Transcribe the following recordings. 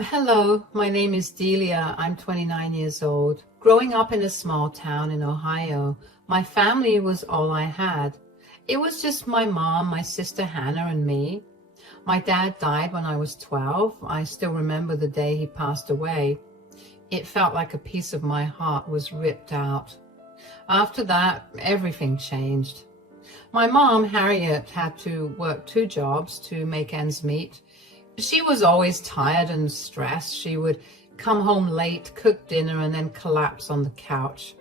Hello, my name is Delia. I'm 29 years old. Growing up in a small town in Ohio, my family was all I had. It was just my mom, my sister Hannah, and me. My dad died when I was 12. I still remember the day he passed away. It felt like a piece of my heart was ripped out. After that, everything changed. My mom, Harriet, had to work 2 jobs to make ends meet. She was always tired and stressed. She would come home late, cook dinner, and then collapse on the couch.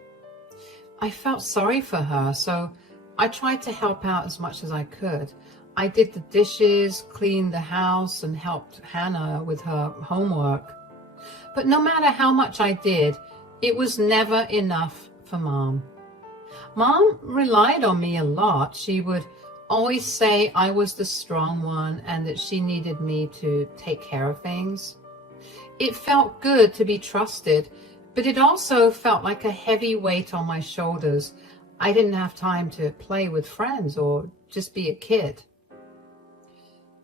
I felt sorry for her, so I tried to help out as much as I could. I did the dishes, cleaned the house, and helped Hannah with her homework. But no matter how much I did, it was never enough for Mom. Mom relied on me a lot. She would always say I was the strong one and that she needed me to take care of things. It felt good to be trusted, but it also felt like a heavy weight on my shoulders. I didn't have time to play with friends or just be a kid.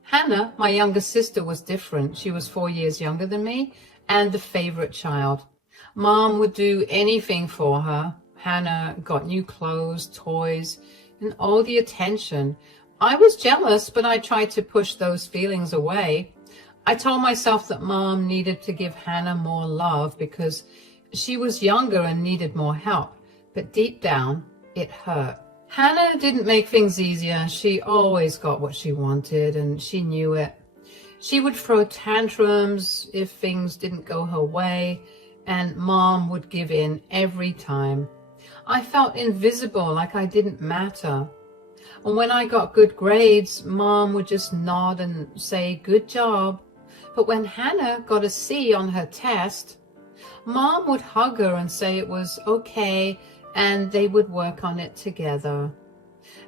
Hannah, my younger sister, was different. She was 4 years younger than me and the favorite child. Mom would do anything for her. Hannah got new clothes, toys, and all the attention. I was jealous, but I tried to push those feelings away. I told myself that Mom needed to give Hannah more love because she was younger and needed more help. But deep down, it hurt. Hannah didn't make things easier. She always got what she wanted, and she knew it. She would throw tantrums if things didn't go her way, and Mom would give in every time. I felt invisible, like I didn't matter. And when I got good grades, Mom would just nod and say, "Good job." But when Hannah got a C on her test, Mom would hug her and say it was okay, and they would work on it together.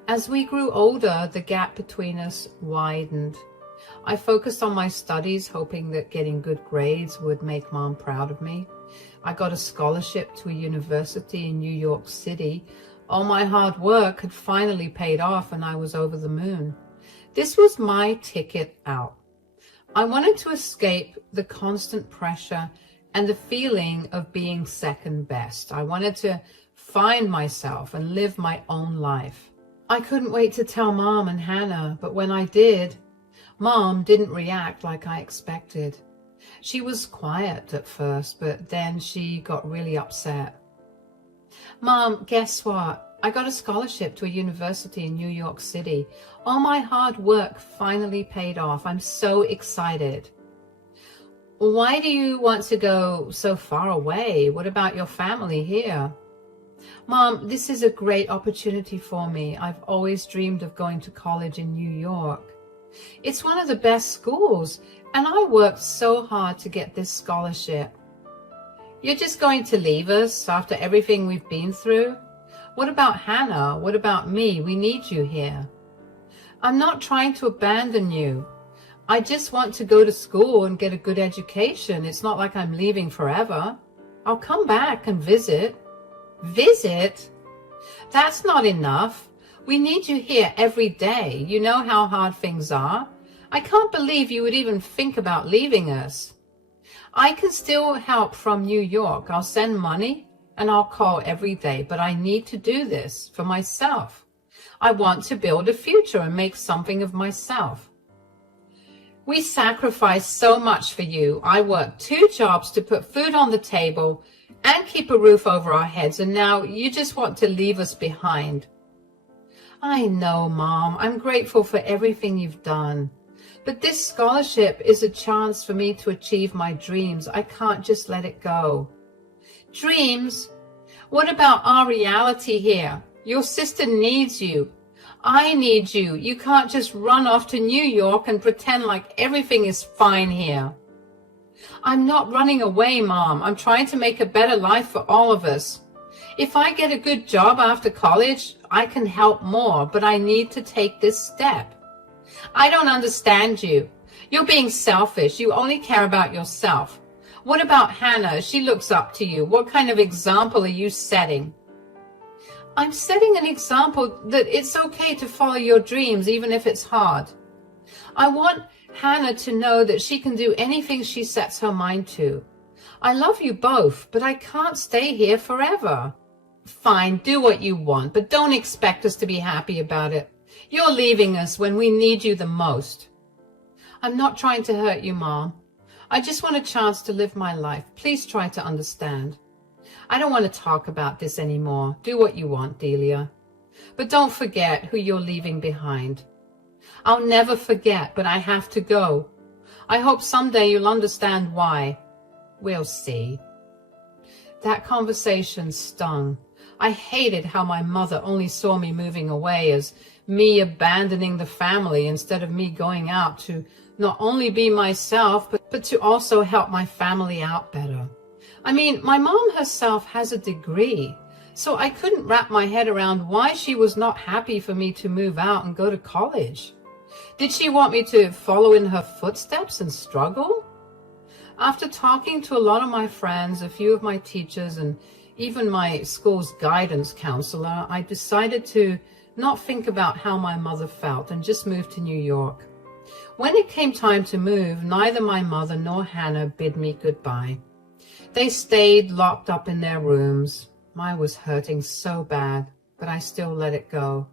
As we grew older, the gap between us widened. I focused on my studies, hoping that getting good grades would make Mom proud of me. I got a scholarship to a university in New York City. All my hard work had finally paid off and I was over the moon. This was my ticket out. I wanted to escape the constant pressure and the feeling of being second best. I wanted to find myself and live my own life. I couldn't wait to tell Mom and Hannah, but when I did, Mom didn't react like I expected. She was quiet at first, but then she got really upset. "Mom, guess what? I got a scholarship to a university in New York City. All my hard work finally paid off. I'm so excited." "Why do you want to go so far away? What about your family here?" "Mom, this is a great opportunity for me. I've always dreamed of going to college in New York. It's one of the best schools, and I worked so hard to get this scholarship." "You're just going to leave us after everything we've been through? What about Hannah? What about me? We need you here." "I'm not trying to abandon you. I just want to go to school and get a good education. It's not like I'm leaving forever. I'll come back and visit." "Visit? That's not enough. We need you here every day. You know how hard things are. I can't believe you would even think about leaving us." "I can still help from New York. I'll send money and I'll call every day, but I need to do this for myself. I want to build a future and make something of myself. We sacrificed so much for you. I worked 2 jobs to put food on the table and keep a roof over our heads, and now you just want to leave us behind." "I know, Mom. I'm grateful for everything you've done. But this scholarship is a chance for me to achieve my dreams. I can't just let it go." "Dreams? What about our reality here? Your sister needs you. I need you. You can't just run off to New York and pretend like everything is fine here." "I'm not running away, Mom. I'm trying to make a better life for all of us. If I get a good job after college, I can help more, but I need to take this step." "I don't understand you. You're being selfish. You only care about yourself. What about Hannah? She looks up to you. What kind of example are you setting?" "I'm setting an example that it's okay to follow your dreams even if it's hard. I want Hannah to know that she can do anything she sets her mind to. I love you both, but I can't stay here forever. Fine, do what you want, but don't expect us to be happy about it. You're leaving us when we need you the most. I'm not trying to hurt you, Mom. I just want a chance to live my life. Please try to understand. I don't want to talk about this anymore. Do what you want, Delia. But don't forget who you're leaving behind. I'll never forget, but I have to go. I hope someday you'll understand why. We'll see. That conversation stung. I hated how my mother only saw me moving away as me abandoning the family instead of me going out to not only be myself, but to also help my family out better. I mean, my mom herself has a degree, so I couldn't wrap my head around why she was not happy for me to move out and go to college. Did she want me to follow in her footsteps and struggle? After talking to a lot of my friends, a few of my teachers, and even my school's guidance counselor, I decided to not think about how my mother felt and just move to New York. When it came time to move, neither my mother nor Hannah bid me goodbye. They stayed locked up in their rooms. I was hurting so bad, but I still let it go.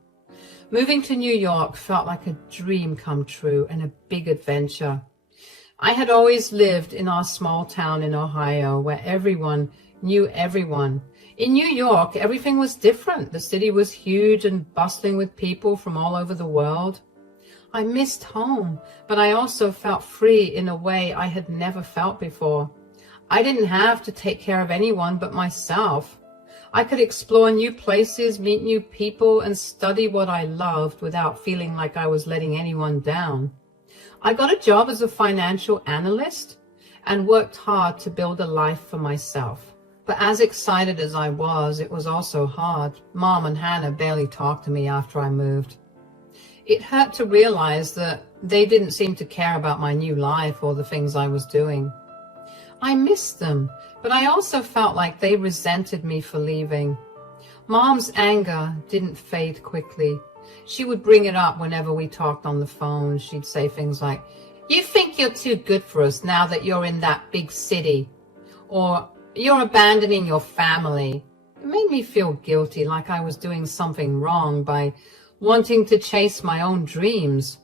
Moving to New York felt like a dream come true and a big adventure. I had always lived in our small town in Ohio where everyone knew everyone. In New York, everything was different. The city was huge and bustling with people from all over the world. I missed home, but I also felt free in a way I had never felt before. I didn't have to take care of anyone but myself. I could explore new places, meet new people, and study what I loved without feeling like I was letting anyone down. I got a job as a financial analyst and worked hard to build a life for myself. But as excited as I was, it was also hard. Mom and Hannah barely talked to me after I moved. It hurt to realize that they didn't seem to care about my new life or the things I was doing. I missed them, but I also felt like they resented me for leaving. Mom's anger didn't fade quickly. She would bring it up whenever we talked on the phone. She'd say things like, "You think you're too good for us now that you're in that big city," or "You're abandoning your family." It made me feel guilty, like I was doing something wrong by wanting to chase my own dreams.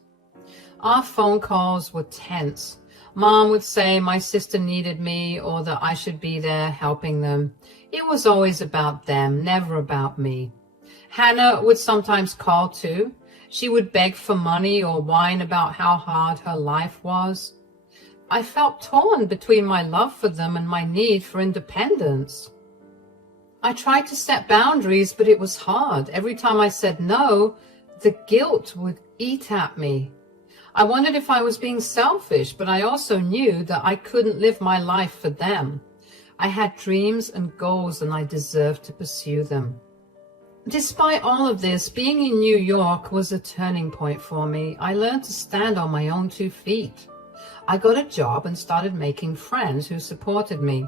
Our phone calls were tense. Mom would say my sister needed me or that I should be there helping them. It was always about them, never about me. Hannah would sometimes call too. She would beg for money or whine about how hard her life was. I felt torn between my love for them and my need for independence. I tried to set boundaries, but it was hard. Every time I said no, the guilt would eat at me. I wondered if I was being selfish, but I also knew that I couldn't live my life for them. I had dreams and goals, and I deserved to pursue them. Despite all of this, being in New York was a turning point for me. I learned to stand on my own 2 feet. I got a job and started making friends who supported me.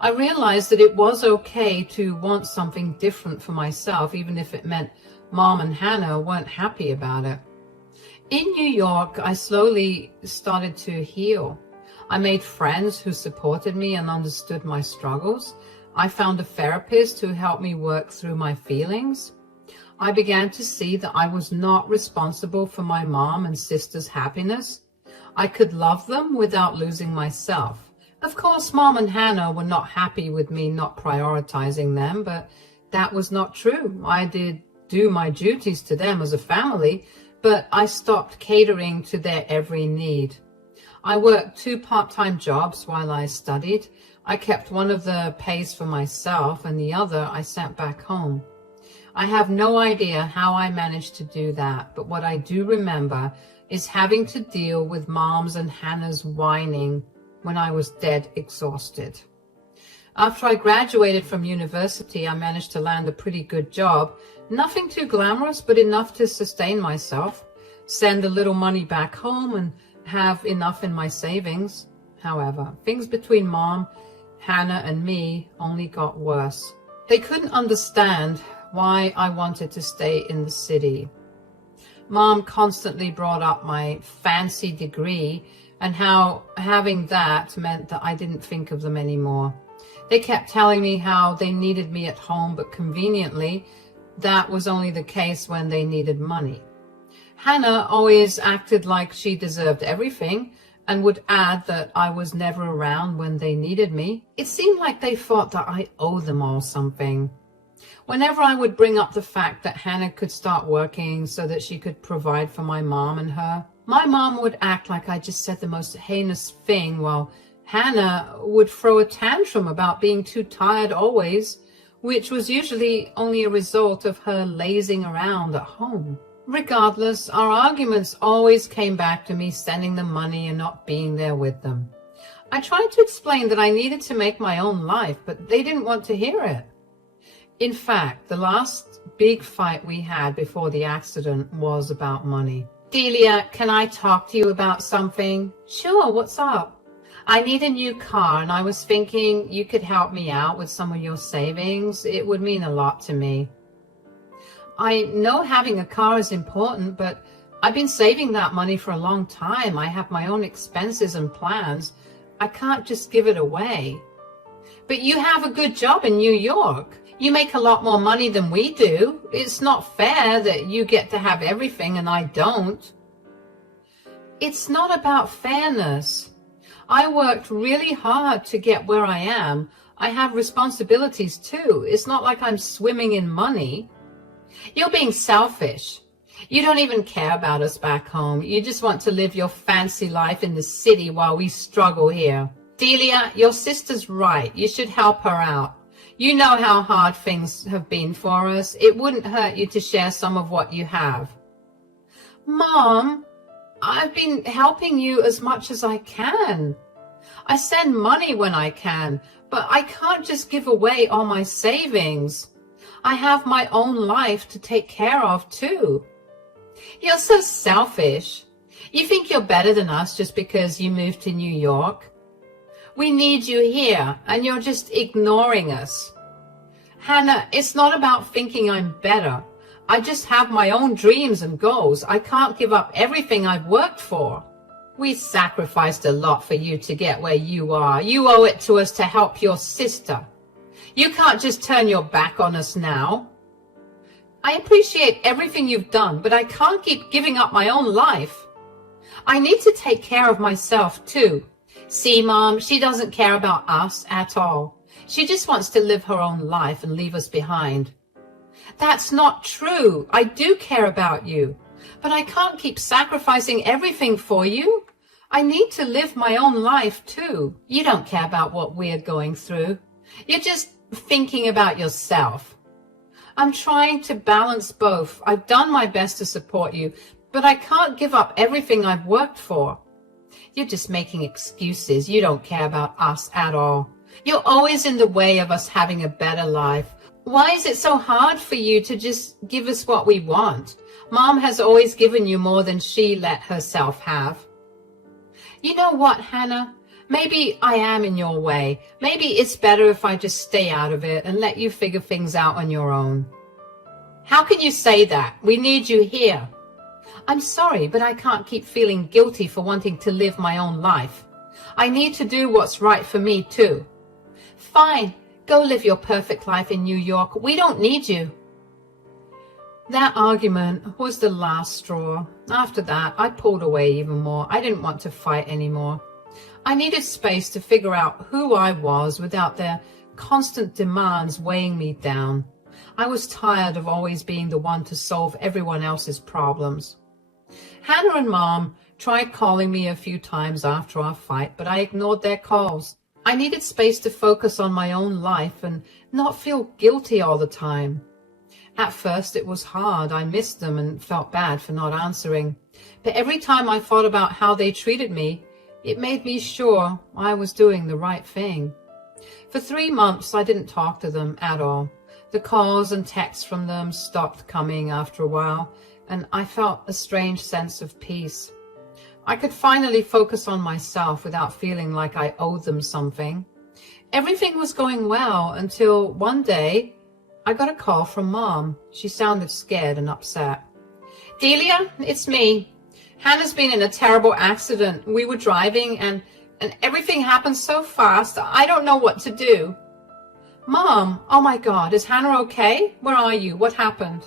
I realized that it was okay to want something different for myself, even if it meant Mom and Hannah weren't happy about it. In New York, I slowly started to heal. I made friends who supported me and understood my struggles. I found a therapist who helped me work through my feelings. I began to see that I was not responsible for my mom and sister's happiness. I could love them without losing myself. Of course, Mom and Hannah were not happy with me not prioritizing them, but that was not true. I did do my duties to them as a family, but I stopped catering to their every need. I worked 2 part-time jobs while I studied. I kept one of the pays for myself and the other I sent back home. I have no idea how I managed to do that, but what I do remember is having to deal with Mom's and Hannah's whining when I was dead exhausted. After I graduated from university, I managed to land a pretty good job. Nothing too glamorous, but enough to sustain myself, send a little money back home, and have enough in my savings. However, things between Mom, Hannah, and me only got worse. They couldn't understand why I wanted to stay in the city. Mom constantly brought up my fancy degree and how having that meant that I didn't think of them anymore. They kept telling me how they needed me at home, but conveniently, that was only the case when they needed money. Hannah always acted like she deserved everything and would add that I was never around when they needed me. It seemed like they thought that I owed them all something. Whenever I would bring up the fact that Hannah could start working so that she could provide for my mom and her, my mom would act like I just said the most heinous thing, while Hannah would throw a tantrum about being too tired always, which was usually only a result of her lazing around at home. Regardless, our arguments always came back to me sending them money and not being there with them. I tried to explain that I needed to make my own life, but they didn't want to hear it. In fact, the last big fight we had before the accident was about money. Delia, can I talk to you about something? Sure, what's up? I need a new car, and I was thinking you could help me out with some of your savings. It would mean a lot to me. I know having a car is important, but I've been saving that money for a long time. I have my own expenses and plans. I can't just give it away. But you have a good job in New York. You make a lot more money than we do. It's not fair that you get to have everything and I don't. It's not about fairness. I worked really hard to get where I am. I have responsibilities too. It's not like I'm swimming in money. You're being selfish. You don't even care about us back home. You just want to live your fancy life in the city while we struggle here. Delia, your sister's right. You should help her out. You know how hard things have been for us. It wouldn't hurt you to share some of what you have. Mom, I've been helping you as much as I can. I send money when I can, but I can't just give away all my savings. I have my own life to take care of too. You're so selfish. You think you're better than us just because you moved to New York? We need you here, and you're just ignoring us. Hannah, it's not about thinking I'm better. I just have my own dreams and goals. I can't give up everything I've worked for. We sacrificed a lot for you to get where you are. You owe it to us to help your sister. You can't just turn your back on us now. I appreciate everything you've done, but I can't keep giving up my own life. I need to take care of myself too. See, Mom, she doesn't care about us at all. She just wants to live her own life and leave us behind. That's not true. I do care about you, but I can't keep sacrificing everything for you. I need to live my own life too. You don't care about what we're going through. You're just thinking about yourself. I'm trying to balance both. I've done my best to support you, but I can't give up everything I've worked for. You're just making excuses. You don't care about us at all. You're always in the way of us having a better life. Why is it so hard for you to just give us what we want? Mom has always given you more than she let herself have. You know what, Hannah? Maybe I am in your way. Maybe it's better if I just stay out of it and let you figure things out on your own. How can you say that? We need you here. I'm sorry, but I can't keep feeling guilty for wanting to live my own life. I need to do what's right for me too. Fine, go live your perfect life in New York. We don't need you. That argument was the last straw. After that, I pulled away even more. I didn't want to fight anymore. I needed space to figure out who I was without their constant demands weighing me down. I was tired of always being the one to solve everyone else's problems. Hannah and Mom tried calling me a few times after our fight, but I ignored their calls. I needed space to focus on my own life and not feel guilty all the time. At first, it was hard. I missed them and felt bad for not answering. But every time I thought about how they treated me, it made me sure I was doing the right thing. For 3 months, I didn't talk to them at all. The calls and texts from them stopped coming after a while, and I felt a strange sense of peace. I could finally focus on myself without feeling like I owed them something. Everything was going well until one day I got a call from Mom. She sounded scared and upset. Delia, it's me. Hannah's been in a terrible accident. We were driving and everything happened so fast. I don't know what to do. Mom, oh my God, is Hannah okay? Where are you? What happened?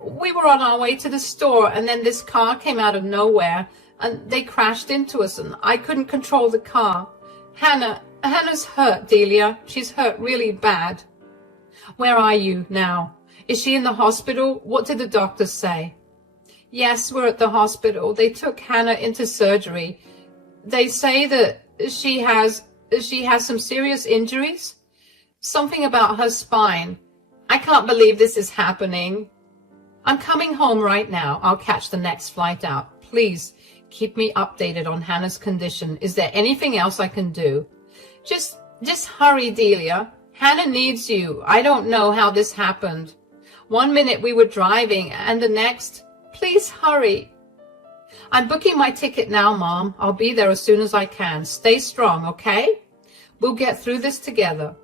We were on our way to the store and then this car came out of nowhere and they crashed into us and I couldn't control the car. Hannah's hurt, Delia. She's hurt really bad. Where are you now? Is she in the hospital? What did the doctors say? Yes, we're at the hospital. They took Hannah into surgery. They say that she has some serious injuries. Something about her spine. I can't believe this is happening. I'm coming home right now. I'll catch the next flight out. Please keep me updated on Hannah's condition. Is there anything else I can do? Just hurry, Delia. Hannah needs you. I don't know how this happened. 1 minute we were driving and the next, please hurry. I'm booking my ticket now, Mom. I'll be there as soon as I can. Stay strong, okay? We'll get through this together.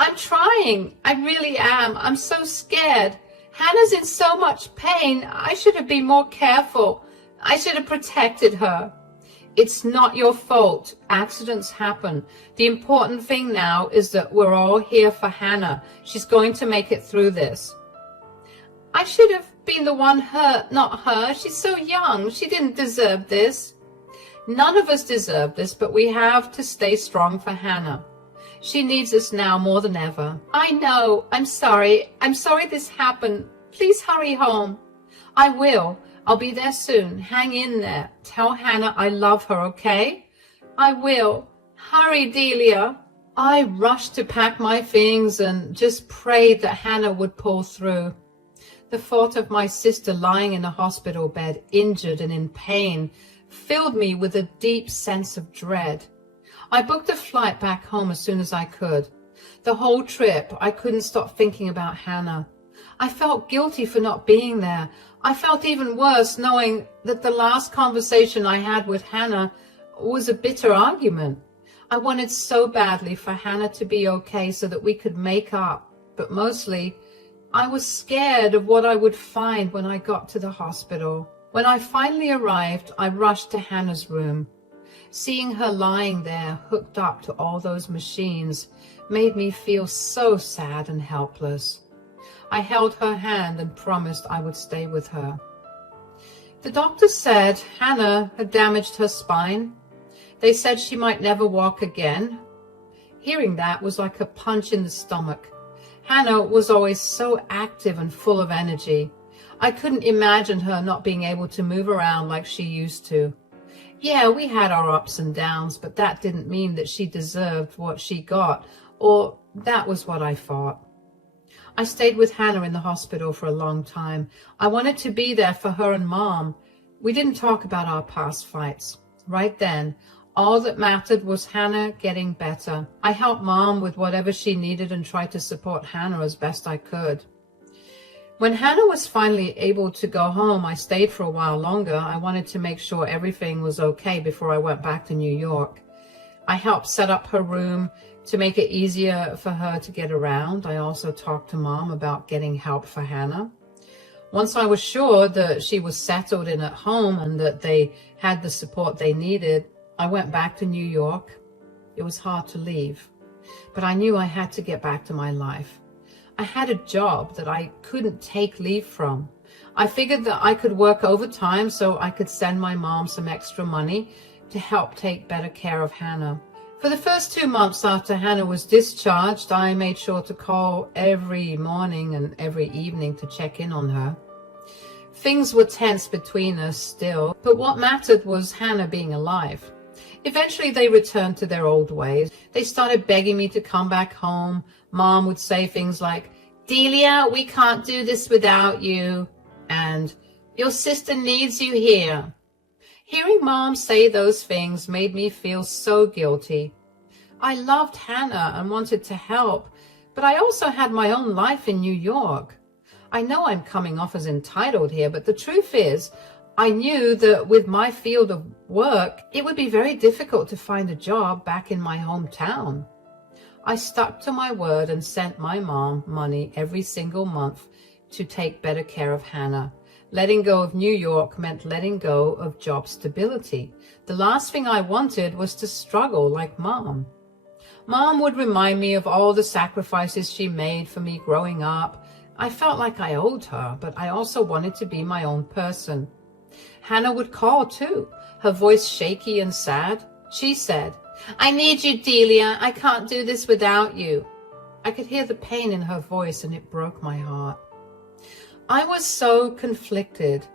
I'm trying. I really am. I'm so scared. Hannah's in so much pain. I should have been more careful. I should have protected her. It's not your fault. Accidents happen. The important thing now is that we're all here for Hannah. She's going to make it through this. I should have been the one hurt, not her. She's so young. She didn't deserve this. None of us deserve this, but we have to stay strong for Hannah. She needs us now more than ever. I know. I'm sorry. I'm sorry this happened. Please hurry home. I will. I'll be there soon. Hang in there. Tell Hannah I love her, okay? I will. Hurry, Delia. I rushed to pack my things and just prayed that Hannah would pull through. The thought of my sister lying in a hospital bed, injured and in pain, filled me with a deep sense of dread. I booked a flight back home as soon as I could. The whole trip, I couldn't stop thinking about Hannah. I felt guilty for not being there. I felt even worse knowing that the last conversation I had with Hannah was a bitter argument. I wanted so badly for Hannah to be okay so that we could make up, but mostly I was scared of what I would find when I got to the hospital. When I finally arrived, I rushed to Hannah's room. Seeing her lying there, hooked up to all those machines, made me feel so sad and helpless. I held her hand and promised I would stay with her. The doctor said Hannah had damaged her spine. They said she might never walk again. Hearing that was like a punch in the stomach. Hannah was always so active and full of energy. I couldn't imagine her not being able to move around like she used to. Yeah, we had our ups and downs, but that didn't mean that she deserved what she got, or that was what I thought. I stayed with Hannah in the hospital for a long time. I wanted to be there for her and Mom. We didn't talk about our past fights. Right then, all that mattered was Hannah getting better. I helped Mom with whatever she needed and tried to support Hannah as best I could. When Hannah was finally able to go home, I stayed for a while longer. I wanted to make sure everything was okay before I went back to New York. I helped set up her room to make it easier for her to get around. I also talked to Mom about getting help for Hannah. Once I was sure that she was settled in at home and that they had the support they needed, I went back to New York. It was hard to leave, but I knew I had to get back to my life. I had a job that I couldn't take leave from. I figured that I could work overtime so I could send my mom some extra money to help take better care of Hannah. For the first 2 months after Hannah was discharged, I made sure to call every morning and every evening to check in on her. Things were tense between us still, but what mattered was Hannah being alive. Eventually they returned to their old ways. They started begging me to come back home. Mom would say things like, "Delia, we can't do this without you," and "Your sister needs you here." Hearing Mom say those things made me feel so guilty. I loved Hannah and wanted to help, but I also had my own life in New York. I know I'm coming off as entitled here, but the truth is, I knew that with my field of work, it would be very difficult to find a job back in my hometown. I stuck to my word and sent my mom money every single month to take better care of Hannah. Letting go of New York meant letting go of job stability. The last thing I wanted was to struggle like Mom. Mom would remind me of all the sacrifices she made for me growing up. I felt like I owed her, but I also wanted to be my own person. Hannah would call too, her voice shaky and sad. She said, "I need you, Delia. I can't do this without you." I could hear the pain in her voice and it broke my heart. I was so conflicted.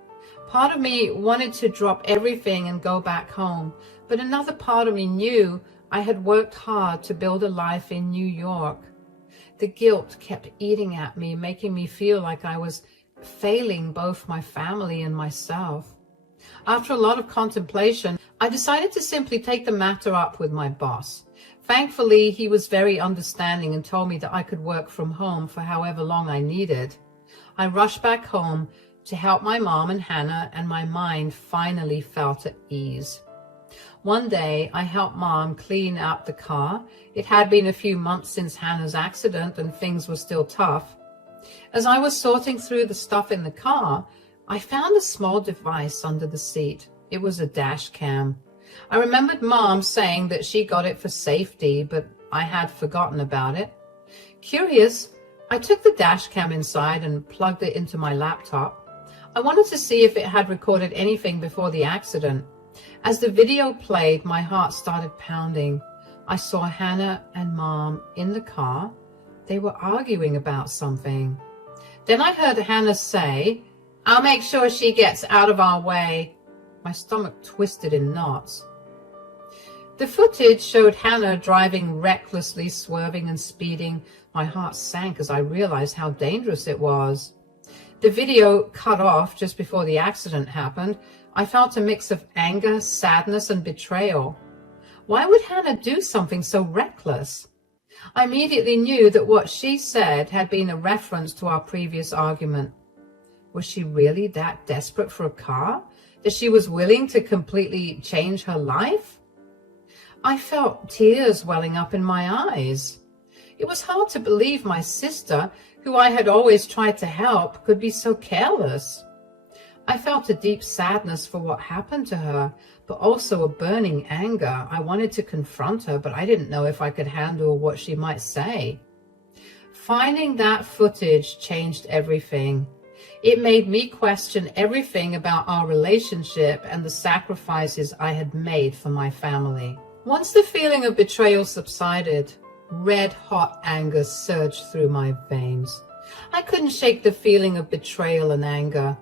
Part of me wanted to drop everything and go back home, but another part of me knew I had worked hard to build a life in New York. The guilt kept eating at me, making me feel like I was failing both my family and myself. After a lot of contemplation, I decided to simply take the matter up with my boss. Thankfully, he was very understanding and told me that I could work from home for however long I needed. I rushed back home to help my mom and Hannah, and my mind finally felt at ease. One day, I helped Mom clean out the car. It had been a few months since Hannah's accident and things were still tough. As I was sorting through the stuff in the car, I found a small device under the seat. It was a dash cam. I remembered Mom saying that she got it for safety, but I had forgotten about it. Curious, I took the dash cam inside and plugged it into my laptop. I wanted to see if it had recorded anything before the accident. As the video played, my heart started pounding. I saw Hannah and Mom in the car. They were arguing about something. Then I heard Hannah say, "I'll make sure she gets out of our way." My stomach twisted in knots. The footage showed Hannah driving recklessly, swerving and speeding. My heart sank as I realized how dangerous it was. The video cut off just before the accident happened. I felt a mix of anger, sadness, and betrayal. Why would Hannah do something so reckless? I immediately knew that what she said had been a reference to our previous argument. Was she really that desperate for a car, that she was willing to completely change her life? I felt tears welling up in my eyes. It was hard to believe my sister, who I had always tried to help, could be so careless. I felt a deep sadness for what happened to her, but also a burning anger. I wanted to confront her, but I didn't know if I could handle what she might say. Finding that footage changed everything. It made me question everything about our relationship and the sacrifices I had made for my family. Once the feeling of betrayal subsided, red-hot anger surged through my veins. I couldn't shake the feeling of betrayal and anger.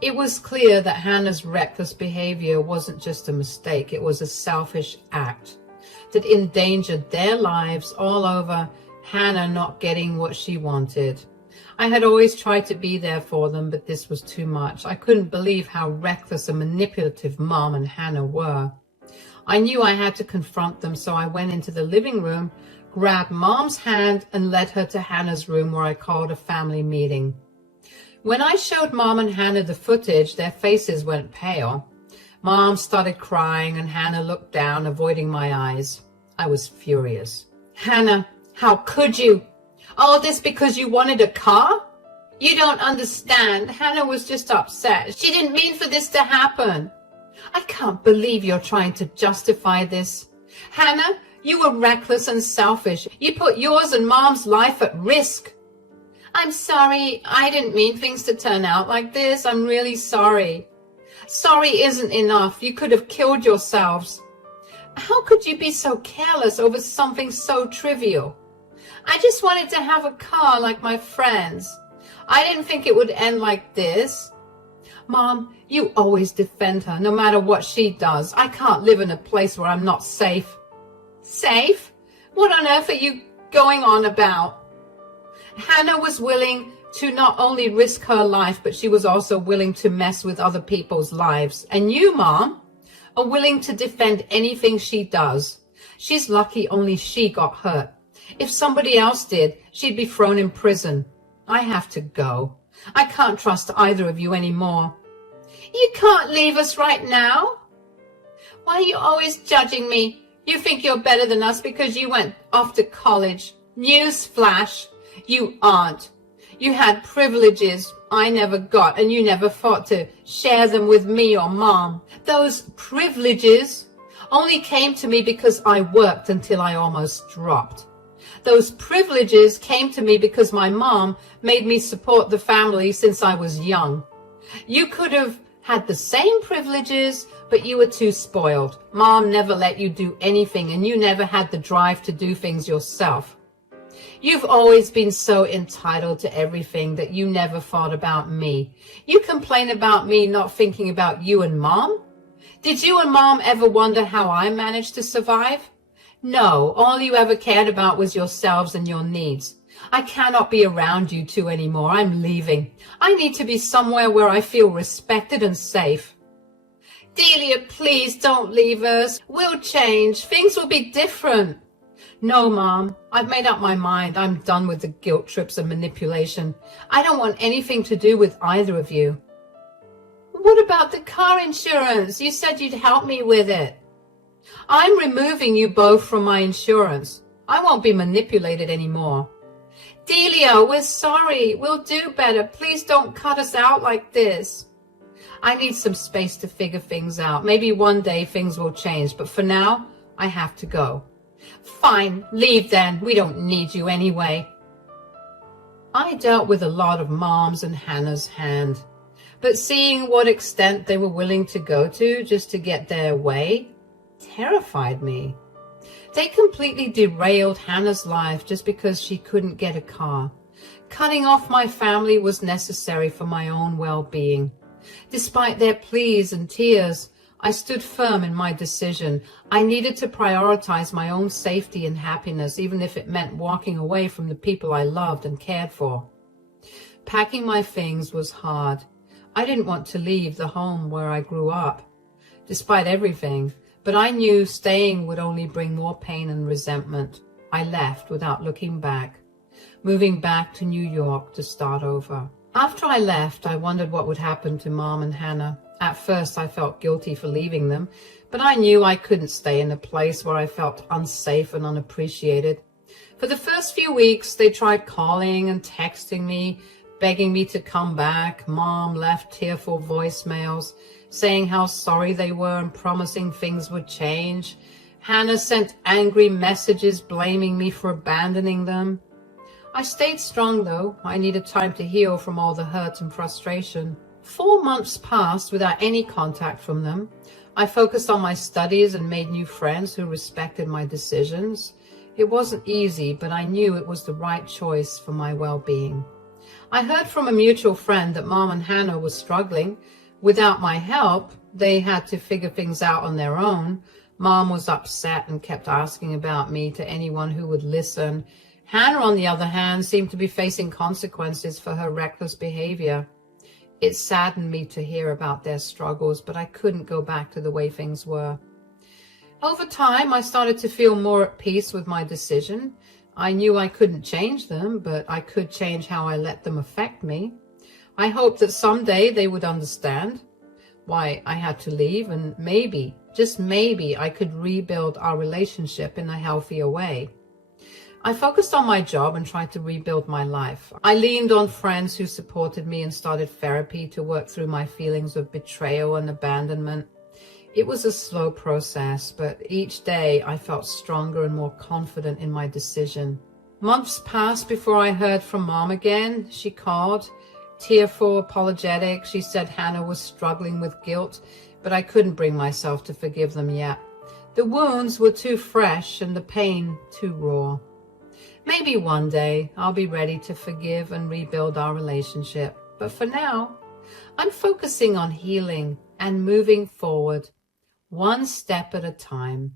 It was clear that Hannah's reckless behavior wasn't just a mistake. It was a selfish act that endangered their lives, all over Hannah not getting what she wanted. I had always tried to be there for them, but this was too much. I couldn't believe how reckless and manipulative Mom and Hannah were. I knew I had to confront them, so I went into the living room, grabbed Mom's hand, and led her to Hannah's room, where I called a family meeting. When I showed Mom and Hannah the footage, their faces went pale. Mom started crying and Hannah looked down, avoiding my eyes. I was furious. "Hannah, how could you? All this because you wanted a car? You don't understand. Hannah was just upset. She didn't mean for this to happen. I can't believe you're trying to justify this. Hannah, you were reckless and selfish. You put yours and Mom's life at risk." "I'm sorry. I didn't mean things to turn out like this. I'm really sorry." "Sorry isn't enough. You could have killed yourselves. How could you be so careless over something so trivial? I just wanted to have a car like my friends. I didn't think it would end like this." "Mom, you always defend her, no matter what she does. I can't live in a place where I'm not safe." "Safe? What on earth are you going on about?" Hannah was willing to not only risk her life, but she was also willing to mess with other people's lives. And you, Mom, are willing to defend anything she does. She's lucky only she got hurt. If somebody else did, she'd be thrown in prison. I have to go. I can't trust either of you anymore. "You can't leave us right now." "Why are you always judging me? You think you're better than us because you went off to college. News flash. You aren't. You had privileges, I never got and you never fought to share them with me or Mom. Those privileges only came to me because I worked until I almost dropped. Those privileges came to me because my mom made me support the family since I was young. You could have had the same privileges, but you were too spoiled. Mom never let you do anything, and you never had the drive to do things yourself. You've always been so entitled to everything that you never thought about me. You complain about me not thinking about you and Mom? Did you and Mom ever wonder how I managed to survive? No, all you ever cared about was yourselves and your needs. I cannot be around you two anymore. I'm leaving. I need to be somewhere where I feel respected and safe. Delia, please don't leave us. We'll change. Things will be different. No, Mom, I've made up my mind. I'm done with the guilt trips and manipulation. I don't want anything to do with either of you. What about the car insurance? You said you'd help me with it. I'm removing you both from my insurance. I won't be manipulated anymore. Delia, we're sorry. We'll do better. Please don't cut us out like this. I need some space to figure things out. Maybe one day things will change, but for now, I have to go. Fine, leave then. We don't need you anyway. I dealt with a lot of Mom's and Hannah's hand, but seeing what extent they were willing to go to just to get their way terrified me. They completely derailed Hannah's life just because she couldn't get a car. Cutting off my family was necessary for my own well-being. Despite their pleas and tears, I stood firm in my decision. I needed to prioritize my own safety and happiness, even if it meant walking away from the people I loved and cared for. Packing my things was hard. I didn't want to leave the home where I grew up, despite everything, but I knew staying would only bring more pain and resentment. I left without looking back, moving back to New York to start over. After I left, I wondered what would happen to Mom and Hannah. At first, I felt guilty for leaving them, but I knew I couldn't stay in a place where I felt unsafe and unappreciated. For the first few weeks, they tried calling and texting me, begging me to come back. Mom left tearful voicemails, saying how sorry they were and promising things would change. Hannah sent angry messages blaming me for abandoning them. I stayed strong, though. I needed time to heal from all the hurt and frustration. 4 months passed without any contact from them. I focused on my studies and made new friends who respected my decisions. It wasn't easy, but I knew it was the right choice for my well-being. I heard from a mutual friend that Mom and Hannah were struggling. Without my help, they had to figure things out on their own. Mom was upset and kept asking about me to anyone who would listen. Hannah, on the other hand, seemed to be facing consequences for her reckless behavior. It saddened me to hear about their struggles, but I couldn't go back to the way things were. Over time, I started to feel more at peace with my decision. I knew I couldn't change them, but I could change how I let them affect me. I hoped that someday they would understand why I had to leave, and maybe, just maybe, I could rebuild our relationship in a healthier way. I focused on my job and tried to rebuild my life. I leaned on friends who supported me and started therapy to work through my feelings of betrayal and abandonment. It was a slow process, but each day I felt stronger and more confident in my decision. Months passed before I heard from Mom again. She called, tearful, apologetic. She said Hannah was struggling with guilt, but I couldn't bring myself to forgive them yet. The wounds were too fresh and the pain too raw. Maybe one day I'll be ready to forgive and rebuild our relationship. But for now, I'm focusing on healing and moving forward, one step at a time.